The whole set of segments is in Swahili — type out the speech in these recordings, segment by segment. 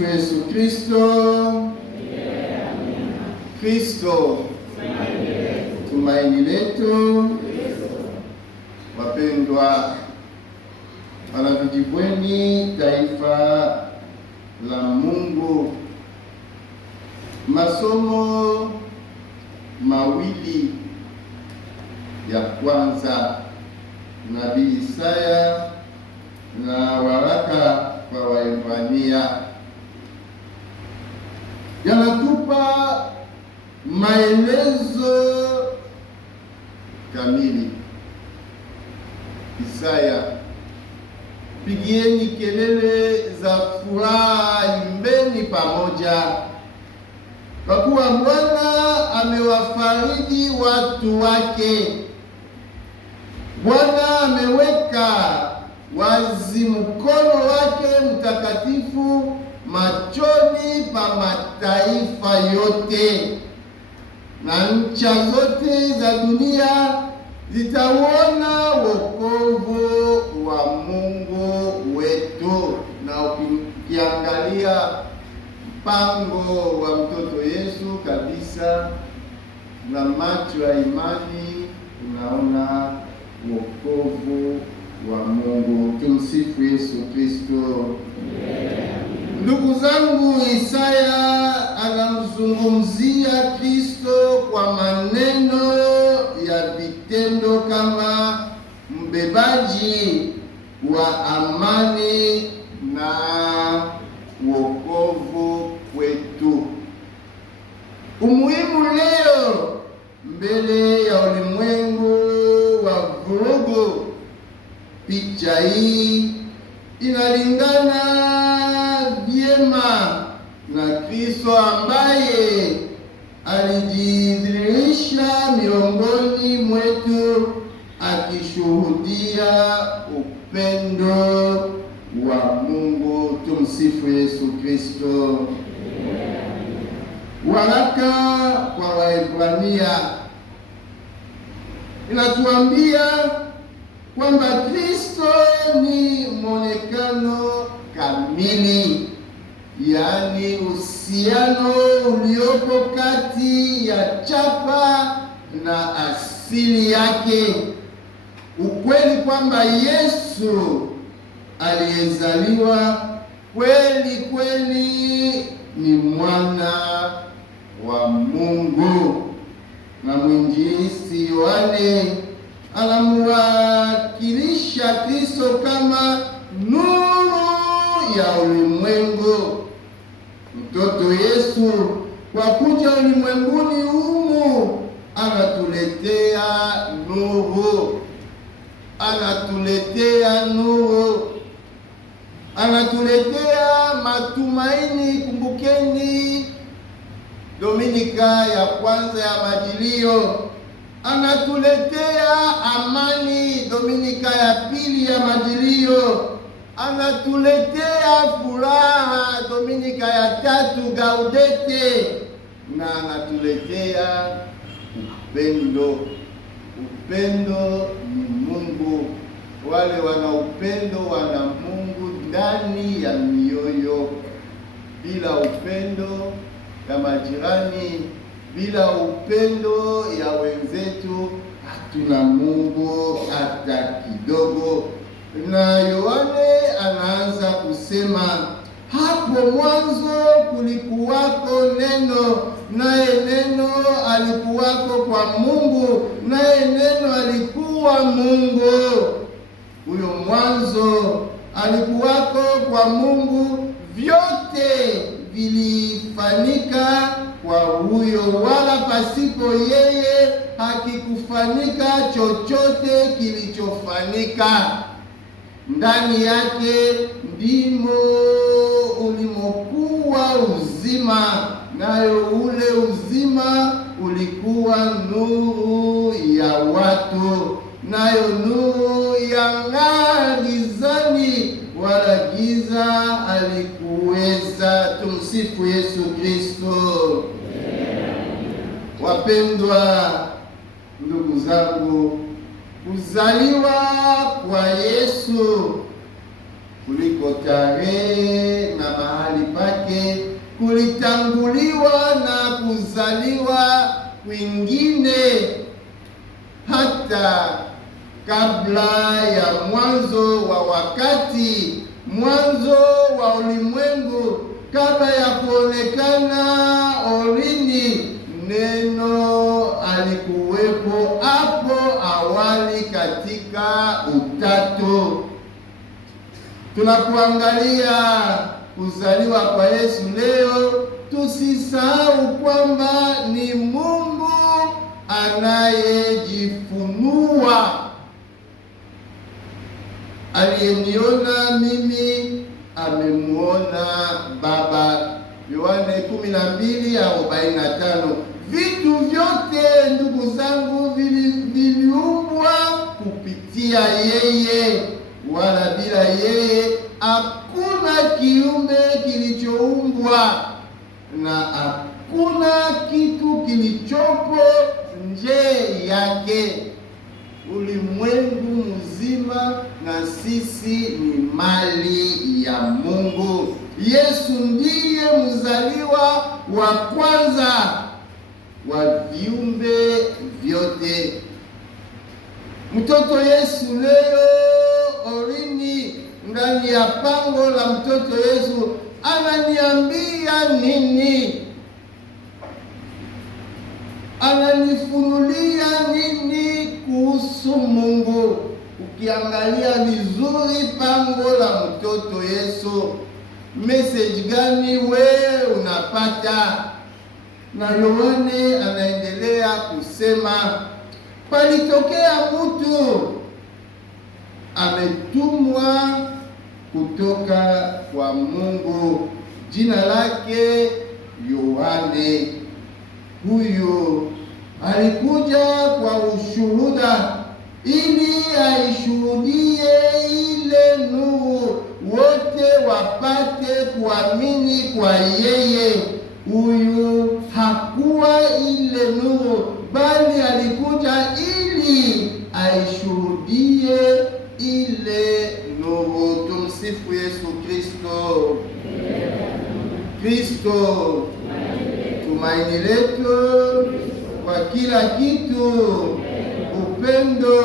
Tumsifu Yesu Kristo. Kristo tumaini letu. Wapendwa wanavijibweni, taifa la Mungu, masomo mawili ya kwanza, Nabii Isaya na waraka kwa Waebrania yanatupa maelezo kamili. Isaya: pigieni kelele za furaha, imbeni pamoja, kwa kuwa Bwana amewafariji watu wake. Bwana ameweka wazi mkono wake mtakatifu machoni pa mataifa yote, na ncha zote za dunia zitauona wokovu wa Mungu wetu. Na ukiangalia mpango wa mtoto Yesu kabisa na macho ya imani, unaona wokovu wa Mungu. Tumsifu Yesu Kristo. Ndugu zangu, Isaya anamzungumzia Kristo kwa maneno ya vitendo kama mbebaji wa amani na wokovu kwetu. Umuhimu leo mbele ya ulimwengu wa vurugu. Picha hii inalingana vyema na Kristo ambaye alijidhihirisha miongoni mwetu akishuhudia upendo wa Mungu. Tumsifu Yesu Kristo. Waraka kwa Waebrania inatuambia kwamba Kristo ni mwonekano kamili, yaani uhusiano uliopo kati ya chapa na asili yake. Ukweli kwamba Yesu aliyezaliwa kweli kweli ni mwana wa Mungu, na mwinjilisti Yohane anamuwakilisha Kristo kama nuru ya ulimwengu. Mtoto Yesu kwa kuja ulimwenguni humu anatuletea nuru, anatuletea matumaini. Kumbukeni Dominika ya kwanza ya Majilio, anatuletea amani. Dominika ya pili ya Majilio anatuletea furaha. Dominika ya tatu Gaudete, na anatuletea upendo. Upendo ni Mungu. Wale wana upendo wana Mungu ndani ya mioyo. Bila upendo ya majirani, bila upendo ya wenzetu, hatuna Mungu hata kidogo. Na Yohane anaanza kusema, hapo mwanzo kulikuwako neno, naye neno alikuwako kwa Mungu, naye neno alikuwa Mungu. Huyo mwanzo alikuwako kwa Mungu, vyote vilifanyika kwa huyo, wala pasipo yeye hakikufanyika chochote kilichofanyika. Ndani yake ndimo ulimokuwa uzima, nayo ule uzima ulikuwa nuru ya watu, nayo nuru yang'aa gizani, wala giza alikuweza. Tumsifu Yesu Kristo. Wapendwa ndugu zangu, kuzaliwa kwa Yesu kuliko tarehe na mahali pake, kulitanguliwa na kuzaliwa kwingine, hata kabla ya mwanzo wa wakati, mwanzo wa ulimwengu, kabla ya kuonekana orini, neno alikuwepo hapo awali katika Utatu. Tunapoangalia kuzaliwa kwa Yesu leo, tusisahau kwamba ni Mungu anayejifunua. Aliyeniona mimi amemuona Baba. Yohane 12:45. Vitu vyote ndugu zangu viliumbwa kupitia yeye, wala bila yeye hakuna kiumbe kilichoumbwa, na hakuna kitu kilichopo nje yake. Ulimwengu mzima na sisi ni mali ya Mungu. Yesu ndiye mzaliwa wa kwanza wa viumbe vyote. Mtoto Yesu leo orini, ndani ya pango la mtoto Yesu, ananiambia nini? Ananifunulia nini kuhusu Mungu? Ukiangalia vizuri pango la mtoto Yesu, message gani wewe unapata? Na Yohane anaendelea kusema, palitokea mtu ametumwa kutoka kwa Mungu, jina lake Yohane. Huyu alikuja kwa ushuhuda, ili aishuhudie ile nuru, wote wapate kuamini kwa yeye. Huyu hakuwa ile nuru, bali alikuja ili aishuhudie ile nuru. Tumsifu Yesu Kristo. Kristo tumaini letu kwa kila kitu. Upendo.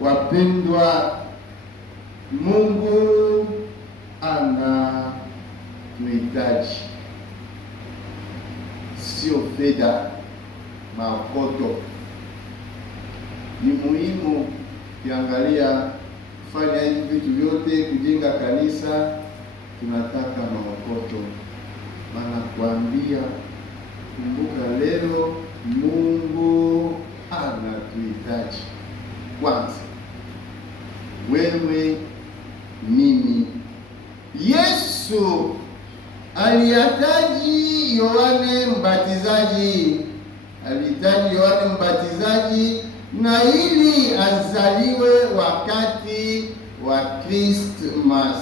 Wapendwa, Mungu anatuhitaji, sio fedha, maokoto. Ni muhimu kiangalia kufanya hivi vitu vyote, kujenga kanisa, tunataka maokoto. Maana kuambia, kumbuka leo Mungu anatuhitaji. Kwanza wewe, mimi. Yesu alihitaji Yohane Mbatizaji, na ili azaliwe wakati wa Christmas.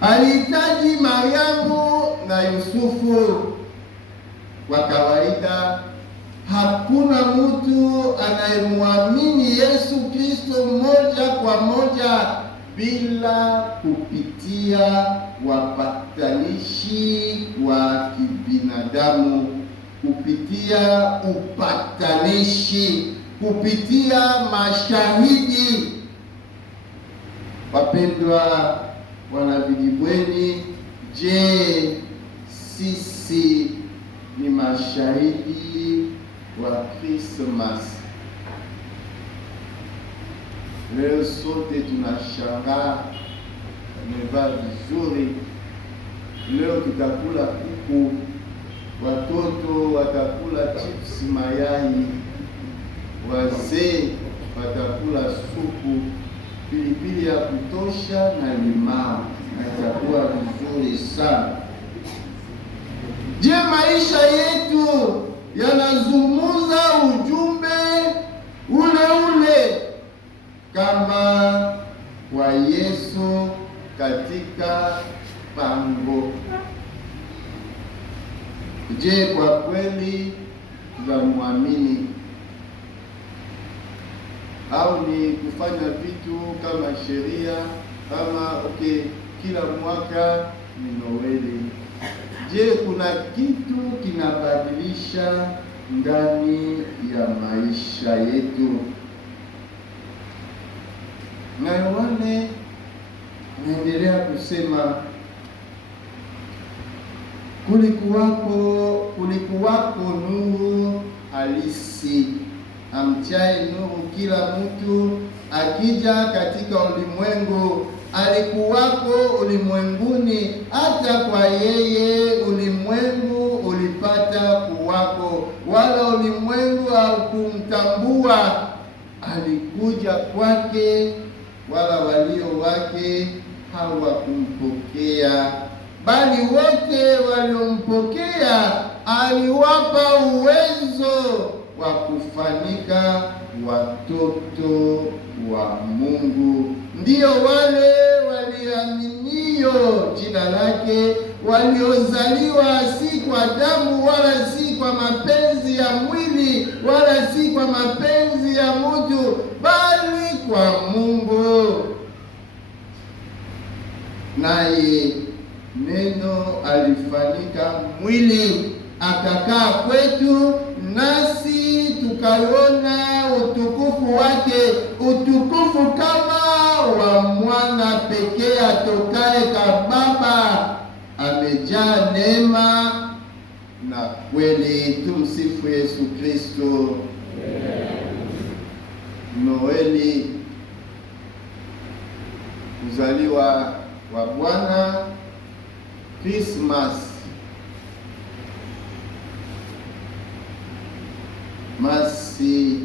Alihitaji Mariamu na Yusufu. Kwa kawaida hakuna mtu anayemwamini Yesu Kristo moja kwa moja bila kupitia wapatanishi wa kibinadamu, kupitia upatanishi, kupitia mashahidi. Wapendwa wanavijibweni, je, sisi ni mashahidi wa Christmas? Leo sote tunashangaa, tumevaa vizuri. Leo tutakula kuku, watoto watakula chips, mayai, wazee watakula supu, pilipili ya kutosha na limau, na itakuwa vizuri sana. Je, maisha yetu yanazungumza ujumbe ule ule kama wa Yesu katika pango? Je, kwa kweli tunamwamini, au ni kufanya vitu kama sheria kama kila mwaka ni Noeli. Je, kuna kitu kinabadilisha ndani ya maisha yetu? Na Yohane naendelea kusema kulikuwako nuru halisi amchaye nuru kila mtu akija katika ulimwengu. Alikuwako ulimwenguni, hata kwa yeye ulimwengu ulipata kuwako, wala ulimwengu haukumtambua. Alikuja kwake, wala walio wake hawakumpokea, bali wote waliompokea aliwapa uwezo wa kufanyika watoto wa Mungu. Ndiyo wale walioaminio jina lake, waliozaliwa si kwa damu wala si kwa mapenzi ya mwili wala si kwa mapenzi ya mtu, bali kwa Mungu. Naye neno alifanyika mwili akakaa kwetu, nasi tukaiona utukufu wake, utukufu kama wa mwana pekee atokaye kwa Baba, amejaa neema na kweli. Tumsifu Yesu Kristo. Noeli, kuzaliwa wa Bwana, Christmas, masi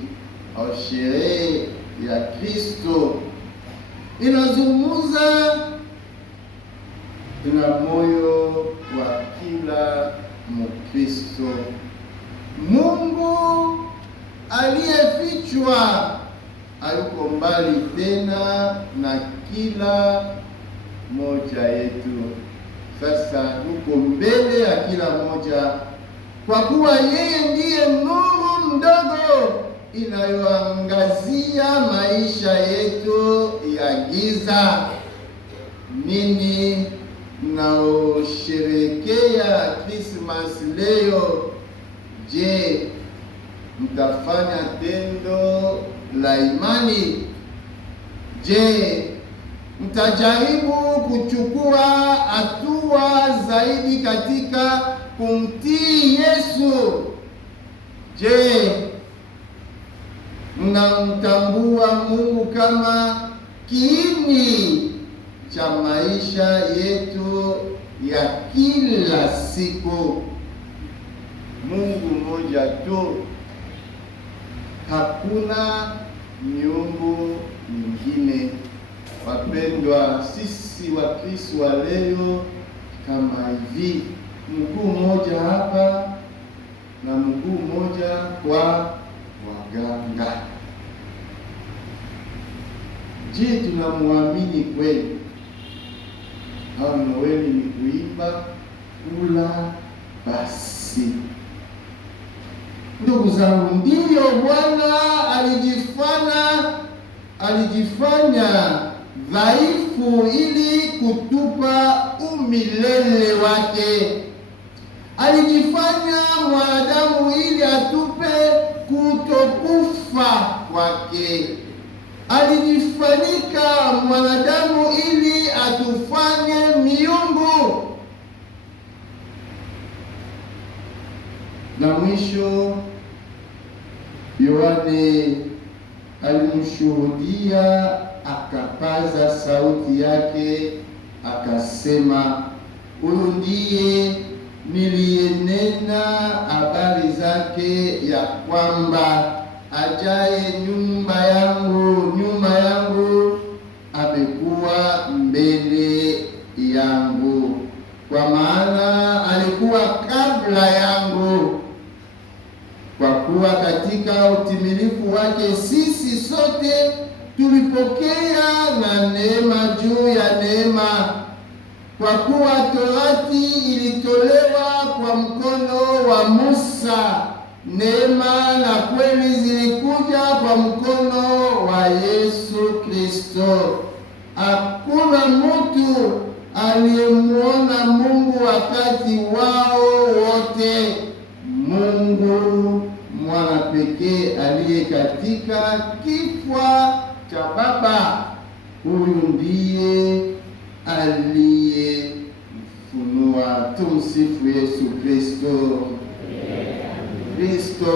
au sherehe ya Kristo inazungumza na moyo wa kila Mkristo. Mungu aliyefichwa hayuko mbali tena na kila moja yetu. Sasa yuko mbele ya kila moja, kwa kuwa yeye ndiye nuru ndogo inayoangazia maisha yetu ya giza. Nini mnaosherekea Christmas leo? Je, mtafanya tendo la imani? Je, mtajaribu kuchukua hatua zaidi katika kumtii Yesu? Je, mnamtambua Mungu kama kiini cha maisha yetu ya kila siku? Mungu mmoja tu, hakuna miungu mingine. Wapendwa, sisi Wakristo wa leo kama hivi, mguu mmoja hapa na mguu mmoja kwa waganga. Je, tunamwamini kweli? Au Noeli ni kuimba, kula basi? Ndugu zangu, ndiyo Bwana alijifanya dhaifu ili kutupa umilele wake. Alijifanya mwanadamu ili atupe kutokufa kwake. Alijifanyika mwanadamu ili atufanye miungu. Na mwisho, Yohane alimshuhudia, akapaza sauti yake akasema, huyu ndiye niliyenena habari zake, ya kwamba ajaye nyuma yangu amekuwa mbele yangu, kwa maana alikuwa kabla yangu. Kwa kuwa katika utimilifu wake sisi sote tulipokea na neema juu ya neema. Kwa kuwa Torati ilitolewa kwa mkono wa Musa, neema na kweli zilikuja kwa mkono wa Yesu Kristo. Hakuna mtu aliyemuona Mungu wakati wao wote. Mungu mwana pekee aliye katika kifua cha Baba, huyu ndiye aliyefunua. Tumsifu Yesu Kristo. Kristo